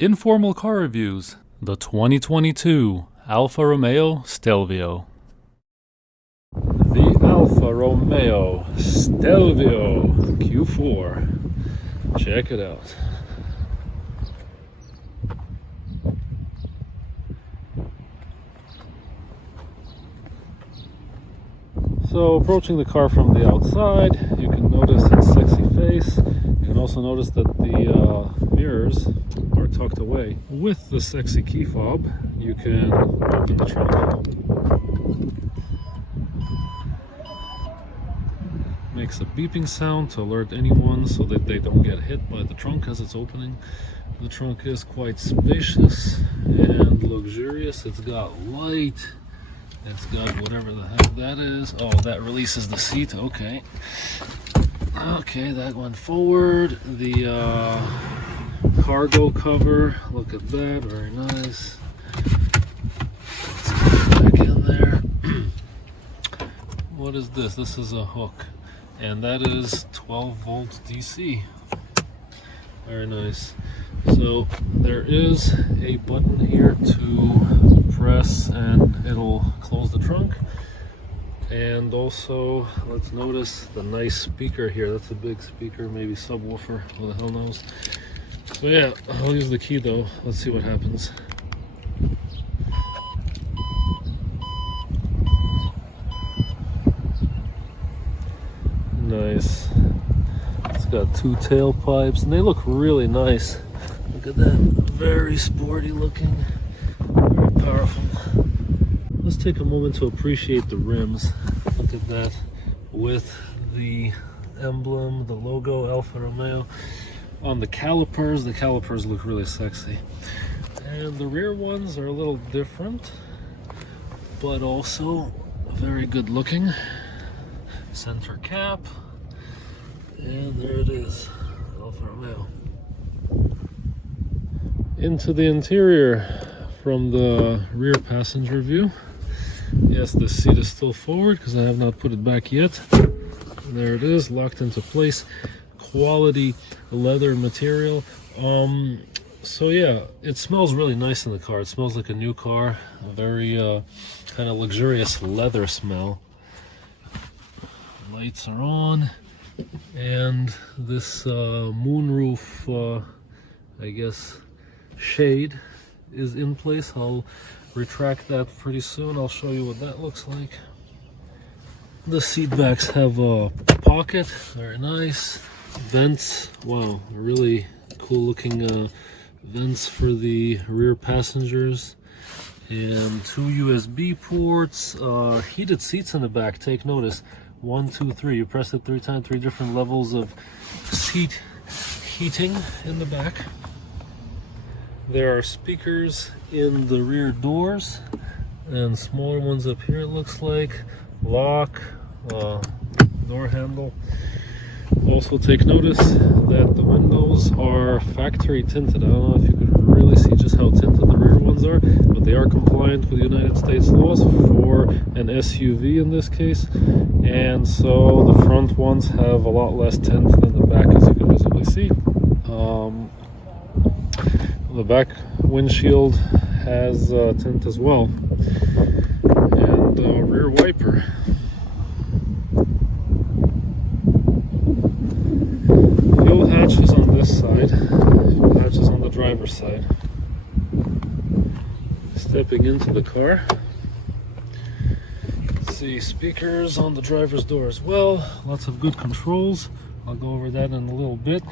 Informal Car Reviews, the 2022 Alfa Romeo Stelvio. The Alfa Romeo Stelvio Q4. Check it out. So approaching the car from the outside, you can notice its sexy face. You can also notice that the mirrors are tucked away. With the sexy key fob, you can open the trunk. Makes a beeping sound to alert anyone so that they don't get hit by the trunk as it's opening. The trunk is quite spacious and luxurious. It's got light. It's got whatever the heck that is. Oh, that releases the seat. Okay. Okay, that went forward. The cargo cover. Look at that. Very nice. Let's get back in there. What is this? This is a hook. And that is 12 volts DC. Very nice. So there is a button here to press and it'll close the trunk. And also, let's notice the nice speaker here. That's a big speaker, maybe subwoofer, who the hell knows. So yeah, I'll use the key though. Let's see what happens. Nice. It's got two tailpipes and they look really nice. Look at that, very sporty looking, very powerful. Let's take a moment to appreciate the rims. Look at that, with the emblem, the logo, Alfa Romeo. On the calipers look really sexy. And the rear ones are a little different, but also very good looking. Center cap, and there it is, Alfa Romeo. Into the interior from the rear passenger view. Yes, the seat is still forward because I have not put it back yet. There it is, locked into place. Quality leather material. So yeah, it smells really nice in the car. It smells like a new car. A very kind of luxurious leather smell. Lights are on, and this moonroof, I guess, shade is in place. I'll retract that pretty soon. I'll show you what that looks like. The seat backs have a pocket, very nice. Vents, wow, really cool looking vents for the rear passengers. And two USB ports, heated seats in the back, take notice. 1, 2, 3. You press it 3 times, 3 different levels of seat heating in the back. There are speakers in the rear doors and smaller ones up here, it looks like. Lock, door handle. Also take notice that the windows are factory tinted. I don't know if you could really see just how tinted the rear ones are, but they are compliant with United States laws for an SUV in this case. And so the front ones have a lot less tint than the back, as you can visibly see. The back windshield has tint as well. And rear wiper. Fuel hatch is on this side. Fuel hatch is on the driver's side. Stepping into the car. See, speakers on the driver's door as well. Lots of good controls. I'll go over that in a little bit.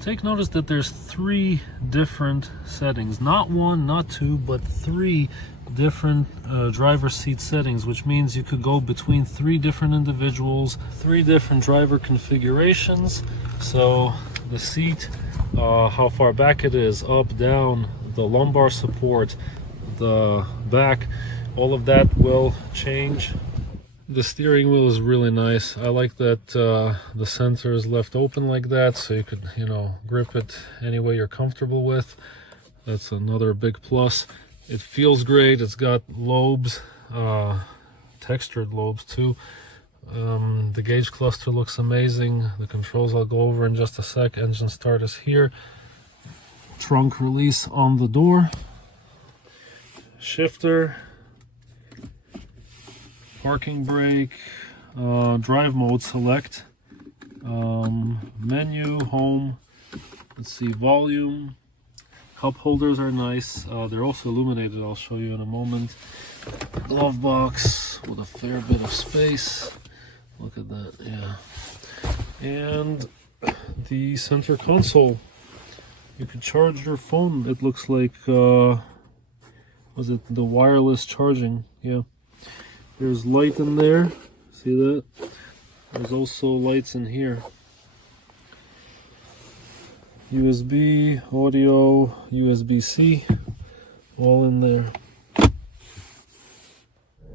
Take notice that there's 3 different settings. Not 1, not 2, but 3 different driver seat settings, which means you could go between 3 different individuals, 3 different driver configurations. So the seat, how far back it is, up, down, the lumbar support, the back, all of that will change. The steering wheel is really nice. I like that the center is left open like that, so you could, grip it any way you're comfortable with. That's another big plus. It feels great. It's got lobes, textured lobes too. The gauge cluster looks amazing. The controls I'll go over in just a sec. Engine start is here. trunk release on the door, shifter, parking brake, drive mode select, menu, home, let's see, volume, cup holders are nice, they're also illuminated, I'll show you in a moment, glove box with a fair bit of space, look at that, yeah, and the center console, you can charge your phone, it looks like, was it the wireless charging, yeah. There's light in there, see that? There's also lights in here. USB, audio, USB-C, all in there.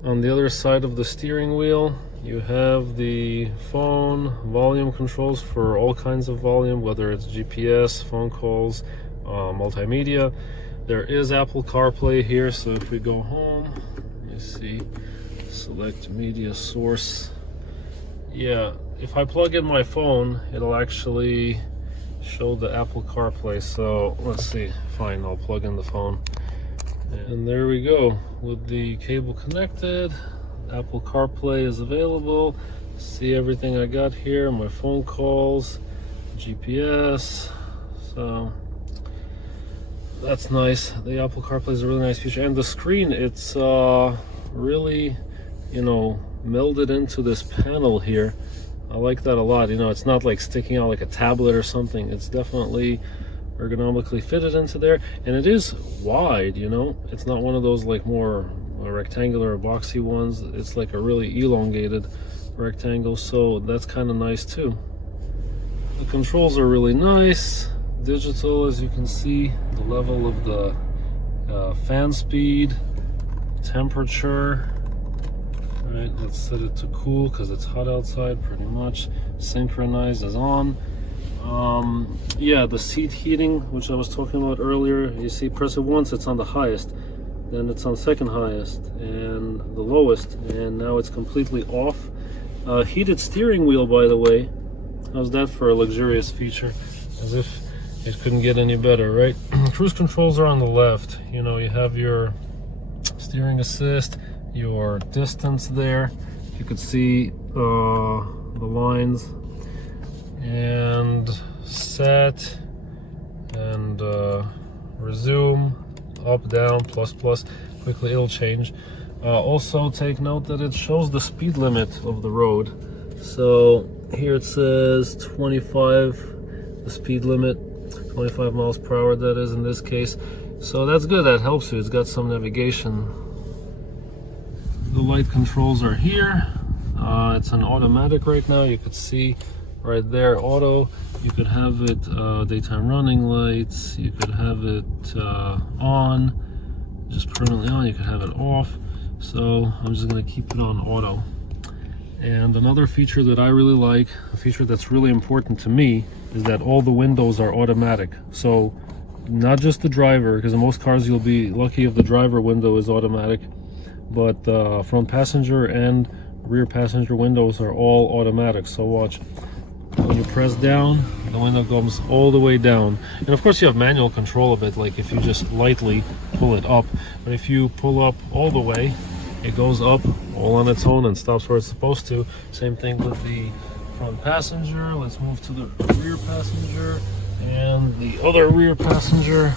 On the other side of the steering wheel, you have the phone, volume controls for all kinds of volume, whether it's GPS, phone calls, multimedia. There is Apple CarPlay here, so if we go home, let me see. Select media source. Yeah, if I plug in my phone, it'll actually show the Apple CarPlay. So let's see, fine, I'll plug in the phone. And there we go, with the cable connected, Apple CarPlay is available. See everything I got here, my phone calls, GPS, so that's nice. The Apple CarPlay is a really nice feature, and the screen, it's really, you know, melded into this panel here. I like that a lot. You know, it's not like sticking out like a tablet or something. It's definitely ergonomically fitted into there, and it is wide, you know. It's not one of those like more rectangular or boxy ones. It's like a really elongated rectangle, so that's kind of nice too. The controls are really nice, digital, as you can see, the level of the fan speed, temperature. Right, let's set it to cool because it's hot outside pretty much. Synchronize is on. Yeah, the seat heating, which I was talking about earlier, you see, press it once, it's on the highest, then it's on second highest and the lowest, and now it's completely off. Heated steering wheel, by the way. How's that for a luxurious feature? As if it couldn't get any better, right? Cruise controls are on the left. You know, you have your steering assist, your distance there, you could see the lines, and set, and resume, up, down, plus, plus, quickly it'll change. Also take note that it shows the speed limit of the road. So here it says 25, the speed limit, 25 miles per hour, that is in this case. So that's good, that helps you, it's got some navigation. The light controls are here. It's an automatic right now. You could see right there, auto. You could have it daytime running lights. You could have it on, just permanently on. You could have it off. So I'm just gonna keep it on auto. And another feature that I really like, a feature that's really important to me, is that all the windows are automatic. So not just the driver, because in most cars you'll be lucky if the driver window is automatic, but front passenger and rear passenger windows are all automatic. So watch, when you press down, the window comes all the way down, and of course you have manual control of it, like if you just lightly pull it up, but if you pull up all the way, it goes up all on its own and stops where it's supposed to. Same thing with the front passenger. Let's move to the rear passenger and the other rear passenger.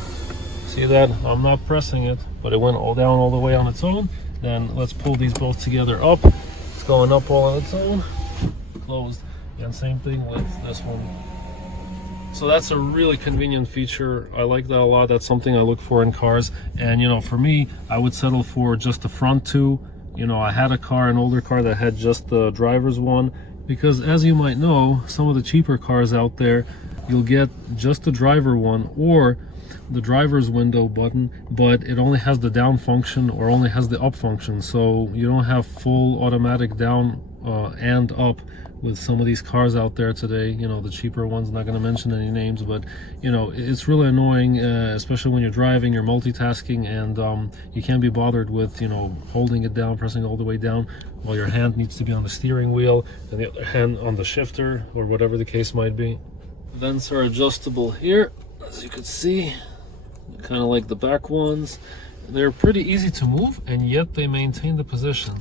See that? I'm not pressing it, but it went all down all the way on its own. Then let's pull these both together up. It's going up all on its own, closed. And same thing with this one. So that's a really convenient feature. I like that a lot. That's something I look for in cars. And you know, for me, I would settle for just the front two. You know, I had a car, an older car, that had just the driver's one, because as you might know, some of the cheaper cars out there, you'll get just the driver one or the driver's window button, but it only has the down function or only has the up function, so you don't have full automatic down and up with some of these cars out there today. You know, the cheaper ones, not going to mention any names, but you know, it's really annoying, especially when you're driving, you're multitasking, and you can't be bothered with, you know, holding it down, pressing all the way down, while your hand needs to be on the steering wheel and the other hand on the shifter, or whatever the case might be. Vents are adjustable here, as you can see. kind of like the back ones. They're pretty easy to move, and yet they maintain the position.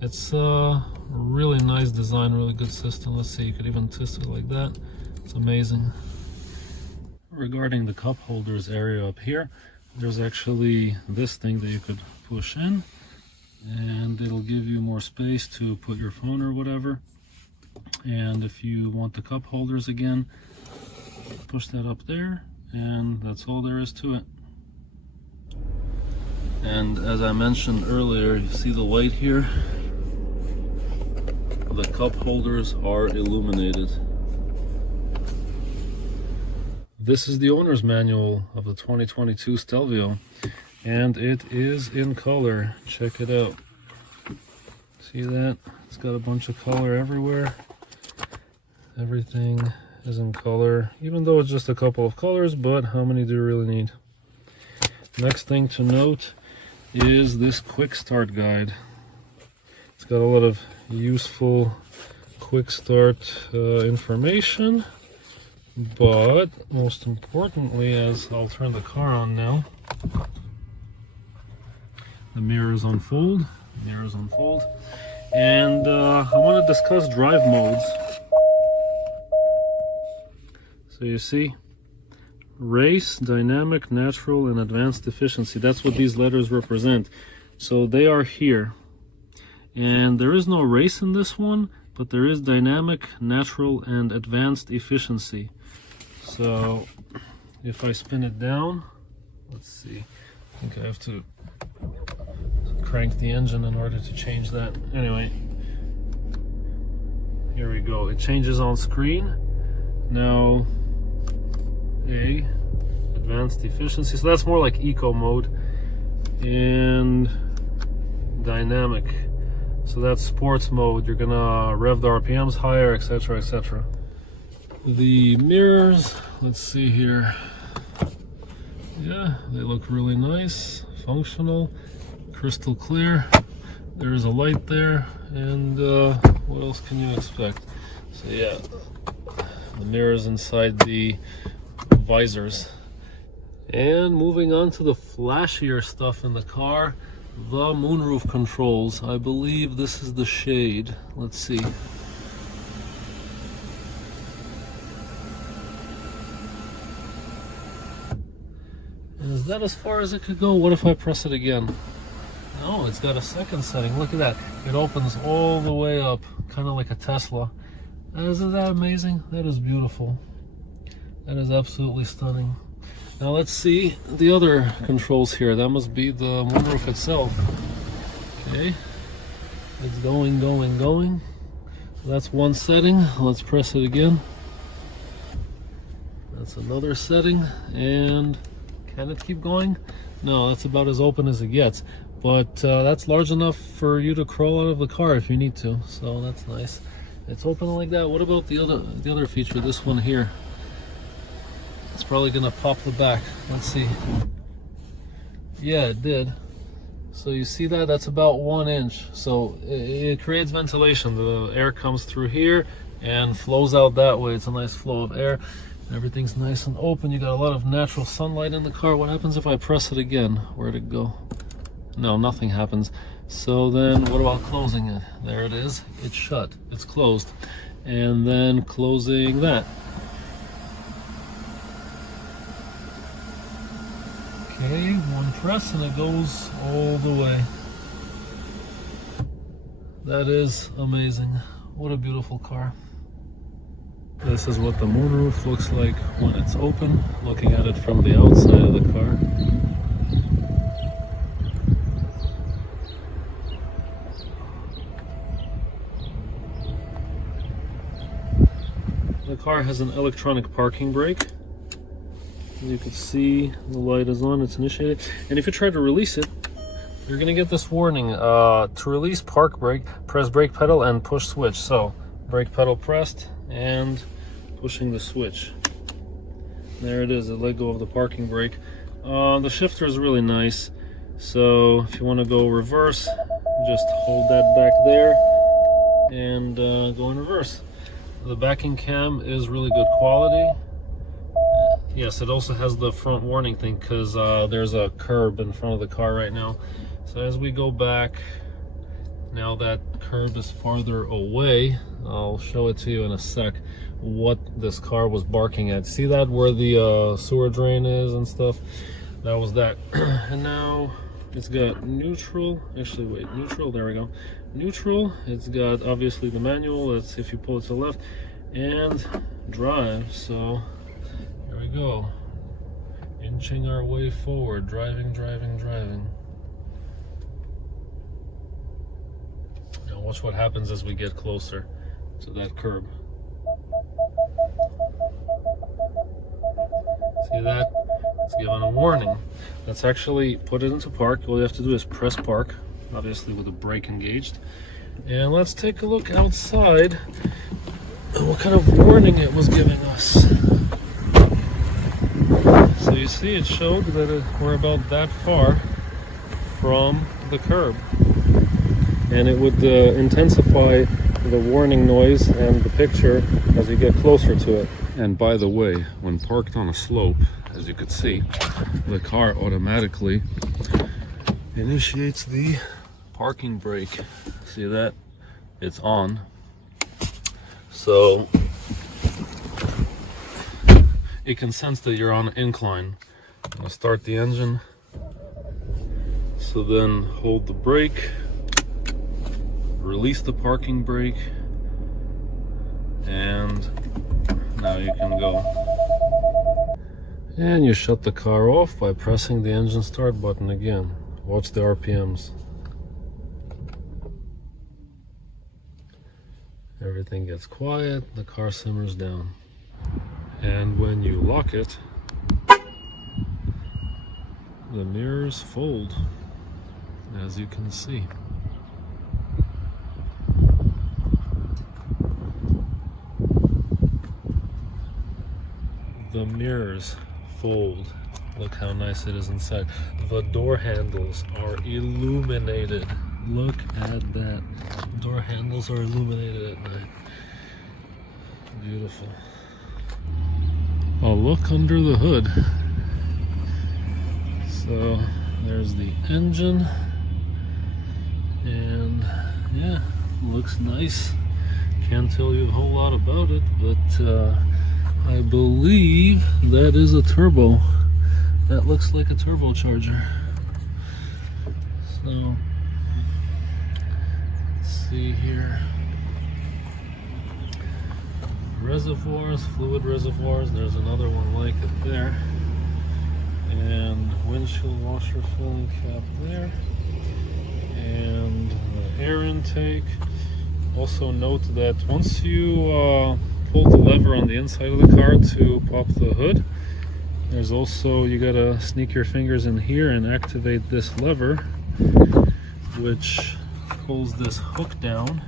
It's a really nice design, really good system. Let's see, you could even twist it like that. It's amazing. Regarding the cup holders area up here, there's actually this thing that you could push in, and it'll give you more space to put your phone or whatever. And if you want the cup holders again, push that up there, and that's all there is to it. And as I mentioned earlier, you see the light here? The cup holders are illuminated. This is the owner's manual of the 2022 Stelvio, and it is in color. Check it out. See that? It's got a bunch of color everywhere. Everything is in color, even though it's just a couple of colors, but how many do you really need? Next thing to note is this quick start guide. It's got a lot of useful quick start information, but most importantly, as I'll turn the car on now, the mirrors unfold, and I want to discuss drive modes. So you see, race, dynamic, natural, and advanced efficiency. That's what these letters represent. So they are here. And there is no race in this one, but there is dynamic, natural, and advanced efficiency. So if I spin it down, let's see, I think I have to crank the engine in order to change that. Anyway, here we go. It changes on screen. Now, advanced efficiency, so that's more like eco mode, and dynamic, so that's sports mode. You're gonna rev the RPMs higher, etc., etc. The mirrors, let's see here, yeah, they look really nice, functional, crystal clear. There's a light there, and what else can you expect? So yeah, the mirrors inside the visors. And moving on to the flashier stuff in the car, the moonroof controls. I believe this is the shade. Let's see. And is that as far as it could go? What if I press it again? No, it's got a second setting. Look at that. It opens all the way up, kind of like a Tesla. Isn't that amazing? That is beautiful. That is absolutely stunning. Now let's see the other controls here. That must be the moonroof itself. Okay, it's going. So that's one setting. Let's press it again. That's another setting. And can it keep going? No, that's about as open as it gets. But that's large enough for you to crawl out of the car if you need to. So that's nice. It's open like that. What about the other feature? This one here. It's probably gonna pop the back. Let's see. Yeah, it did. So you see that? That's about 1 inch. So it creates ventilation. The air comes through here and flows out that way. It's a nice flow of air. Everything's nice and open. You got a lot of natural sunlight in the car. What happens if I press it again? Where'd it go? No, nothing happens. So then what about closing it? There it is. It's shut. It's closed. And then closing that. Okay, one press and it goes all the way. That is amazing. What a beautiful car. This is what the moonroof looks like when it's open, looking at it from the outside of the car. The car has an electronic parking brake. As you can see, the light is on, it's initiated. And if you try to release it, you're gonna get this warning. To release park brake, press brake pedal and push switch. So, brake pedal pressed and pushing the switch. There it is, it let go of the parking brake. The shifter is really nice. So, if you wanna go reverse, just hold that back there and go in reverse. The backing cam is really good quality. yes, it also has the front warning thing because there's a curb in front of the car right now. So as we go back, now that curb is farther away, I'll show it to you in a sec what this car was barking at. See that where the sewer drain is and stuff? That was that. And now it's got neutral. Actually, wait, neutral, there we go. Neutral, it's got obviously the manual, that's if you pull it to the left, and drive. So here we go, inching our way forward, driving. Now watch what happens as we get closer to that curb. See that? It's giving a warning. Let's actually put it into park. All you have to do is press park, obviously with the brake engaged. And let's take a look outside at what kind of warning it was giving us. So you see it showed that we're about that far from the curb. And it would intensify the warning noise and the picture as you get closer to it. And by the way, when parked on a slope, as you could see, the car automatically initiates the parking brake. See that? It's on. So it can sense that you're on an incline. I'm gonna start the engine. So then hold the brake, release the parking brake, and now you can go. And you shut the car off by pressing the engine start button again. Watch the RPMs. Everything gets quiet, the car simmers down. And when you lock it, the mirrors fold, as you can see. The mirrors fold. Look how nice it is inside. The door handles are illuminated. Look at that. Door handles are illuminated at night. Beautiful. A look under the hood. So there's the engine, and yeah, looks nice. Can't tell you a whole lot about it, but I believe that is a turbo. That looks like a turbocharger. So let's see here. Reservoirs, fluid reservoirs. There's another one like it there. And windshield washer filling cap there. And the air intake. Also note that once you pull the lever on the inside of the car to pop the hood, there's also, you gotta sneak your fingers in here and activate this lever, which pulls this hook down,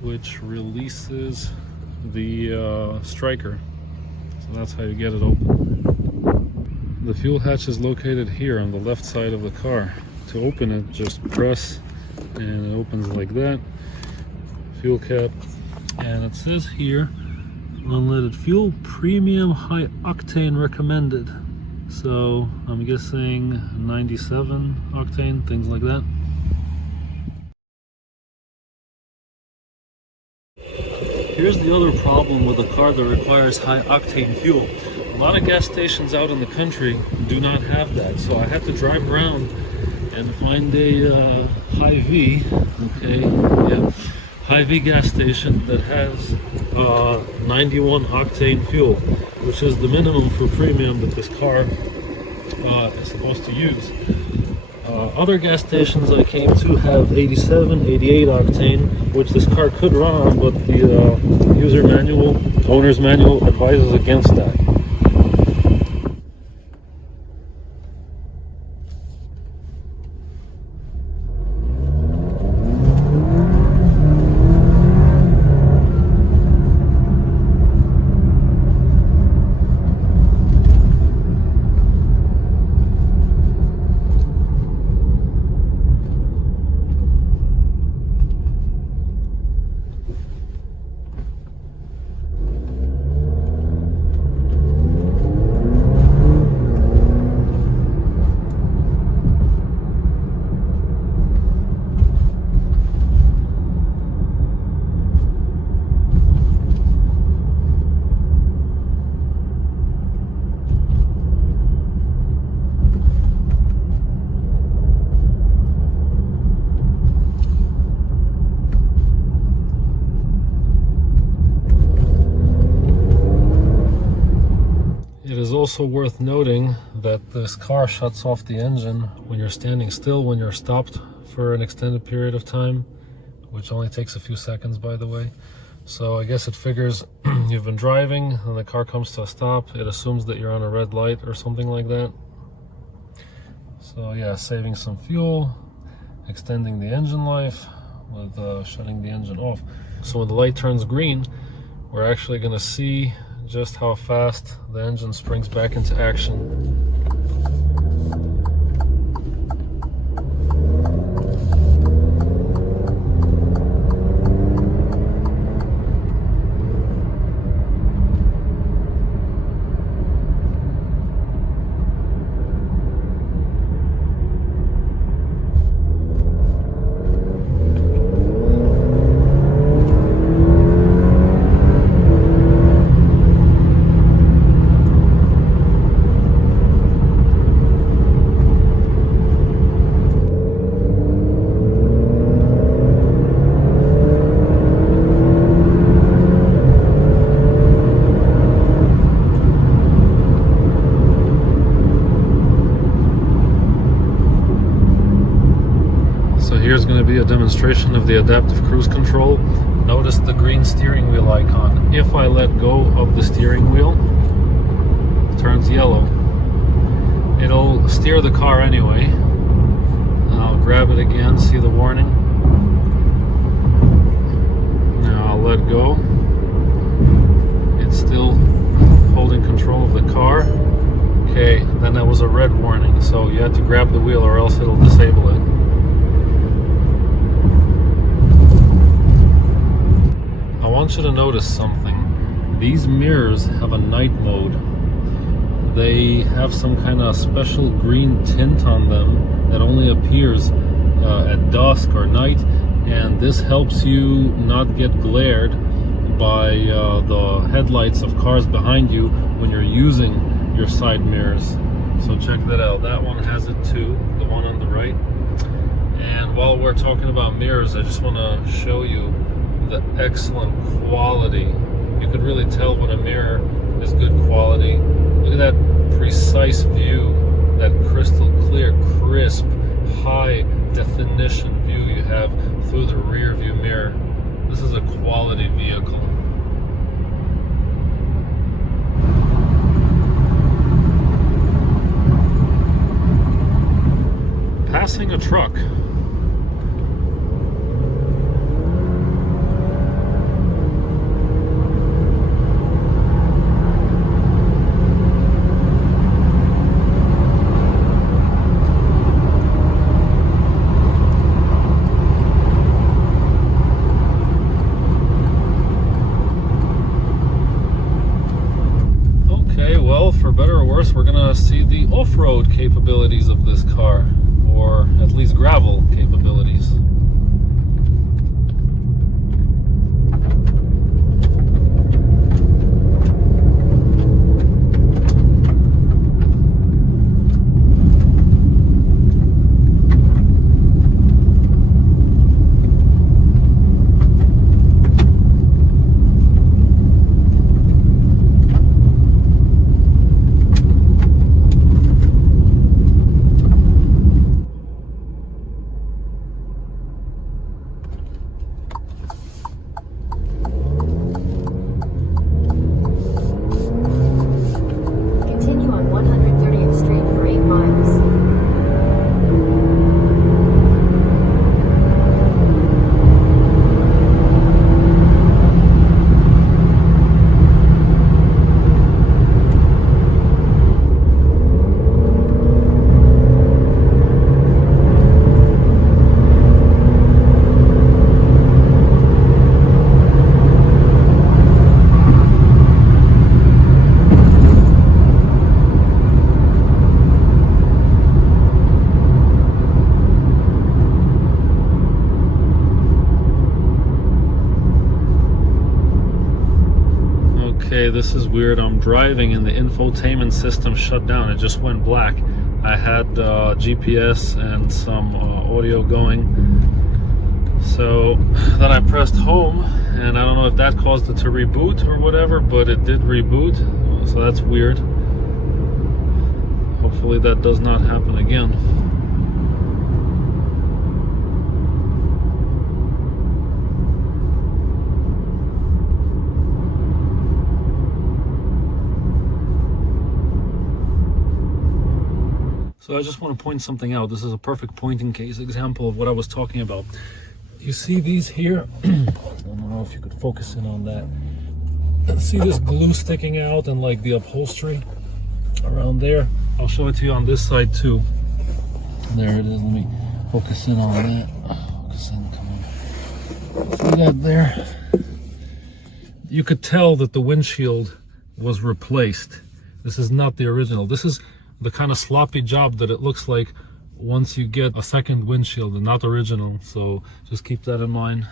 which releases the striker. So that's how you get it open. The fuel hatch is located here on the left side of the car. To open it, just press and it opens like that. Fuel cap, and it says here, unleaded fuel, premium high octane recommended. So I'm guessing 97 octane, things like that. Here's the other problem with a car that requires high octane fuel. A lot of gas stations out in the country do not have that, so I had to drive around and find a Hy-V, okay, yeah, Hy-V gas station that has 91 octane fuel, which is the minimum for premium that this car is supposed to use. Other gas stations I came to have 87, 88 octane, which this car could run on, but the user manual, owner's manual advises against that. also worth noting that this car shuts off the engine when you're standing still, when you're stopped for an extended period of time, which only takes a few seconds, by the way. So I guess it figures you've been driving and the car comes to a stop. It assumes that you're on a red light or something like that. So yeah, saving some fuel, extending the engine life with shutting the engine off. So when the light turns green, we're actually going to see just how fast the engine springs back into action. Here's going to be a demonstration of the adaptive cruise control. Notice the green steering wheel icon. If I let go of the steering wheel, it turns yellow. It'll steer the car anyway. I'll grab it again, see the warning. Now I'll let go. It's still holding control of the car. Okay, then that was a red warning, so you have to grab the wheel or else it'll disable it. I want you to notice something. These mirrors have a night mode. They have some kind of special green tint on them that only appears at dusk or night, and this helps you not get glared by the headlights of cars behind you when you're using your side mirrors. So check that out. That one has it too, the one on the right. And while we're talking about mirrors, I just want to show you the excellent quality. You could really tell when a mirror is good quality. Look at that precise view, that crystal clear, crisp, high definition view you have through the rear view mirror. This is a quality vehicle. Passing a truck. For better or worse, we're gonna see the off-road capabilities of this car, or at least gravel capabilities. Okay, this is weird. I'm driving and the infotainment system shut down. It just went black. I had GPS and some audio going. So then I pressed home, and I don't know if that caused it to reboot or whatever, but it did reboot. So that's weird. Hopefully that does not happen again. So I just want to point something out. This is a perfect pointing case example of what I was talking about. You see these here? I don't know if you could focus in on that. See this glue sticking out and like the upholstery around there? I'll show it to you on this side too. There it is. Let me focus in on that. Focus in, come on. See that there? You could tell that the windshield was replaced. This is not the original. This is the kind of sloppy job that it looks like once you get a second windshield and not original. So just keep that in mind.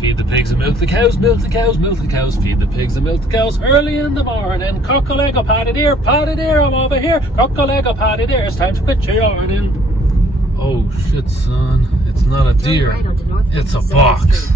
Feed the pigs and milk the cows, milk the cows, milk the cows. Feed the pigs and milk the cows early in the morning. Cock-a-leg-a, potty dear, I'm over here. Cock-a-leg-a, potty dear, it's time to quit your yarding. Oh shit, son, it's not a deer, it's a box.